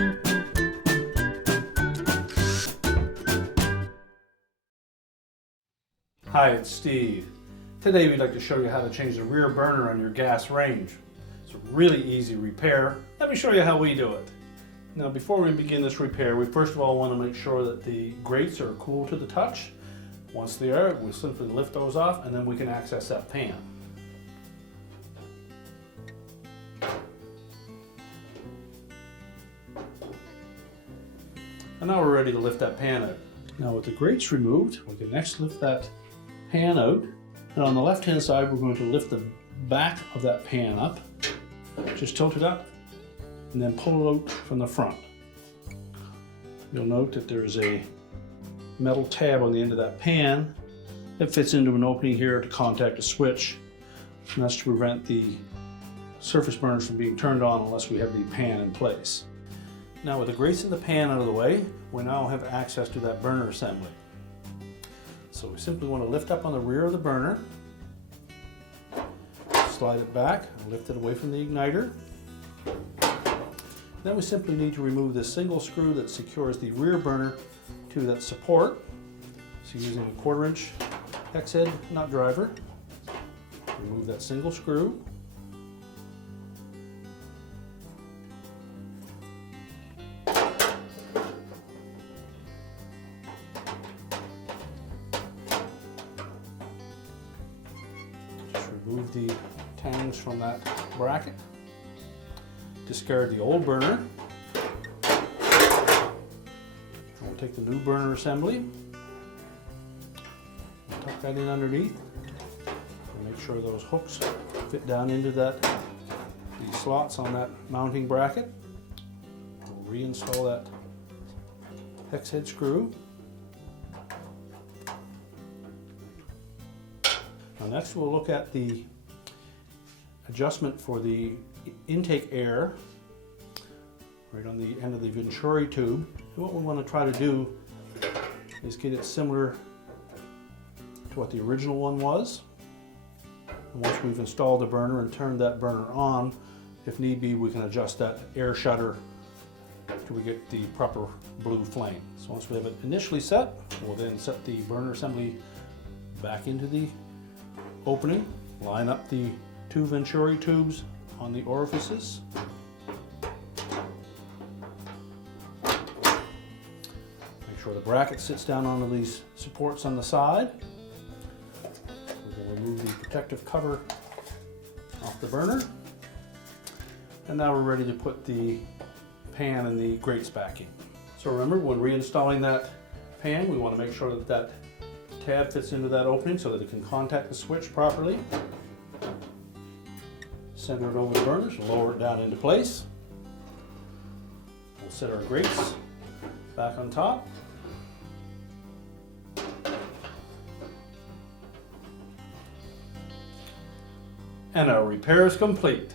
Hi, it's Steve. Today we'd like to show you how to change the rear burner on your gas range. It's a really easy repair. Let me show you how we do it. Now before we begin this repair, we first of all want to make sure that the grates are cool to the touch. Once they are, we'll simply lift those off and then we can access that pan. And now we're ready to lift that pan out. Now with the grates removed, we can next lift that pan out. And on the left hand side, we're going to lift the back of that pan up. Just tilt it up and then pull it out from the front. You'll note that there's a metal tab on the end of that pan that fits into an opening here to contact a switch. And that's to prevent the surface burners from being turned on unless we have the pan in place. Now with the grates in the pan out of the way, we now have access to that burner assembly. So we simply want to lift up on the rear of the burner, slide it back, and lift it away from the igniter. Then we simply need to remove this single screw that secures the rear burner to that support. So using a 1/4 inch hex head nut driver, remove that single screw. Remove the tangs from that bracket. Discard the old burner. We'll take the new burner assembly. Tuck that in underneath. And make sure those hooks fit down into the slots on that mounting bracket. We'll reinstall that hex head screw. Now next we'll look at the adjustment for the intake air right on the end of the Venturi tube. And what we want to try to do is get it similar to what the original one was. And once we've installed the burner and turned that burner on, if need be, we can adjust that air shutter till we get the proper blue flame. So once we have it initially set, we'll then set the burner assembly back into the opening, line up the 2 Venturi tubes on the orifices. Make sure the bracket sits down onto these supports on the side. We're going to remove the protective cover off the burner. And now we're ready to put the pan and the grates back in. So remember, when reinstalling that pan, we want to make sure that that tab fits into that opening so that it can contact the switch properly. Center it over the burners, lower it down into place. We'll set our grates back on top. And our repair is complete.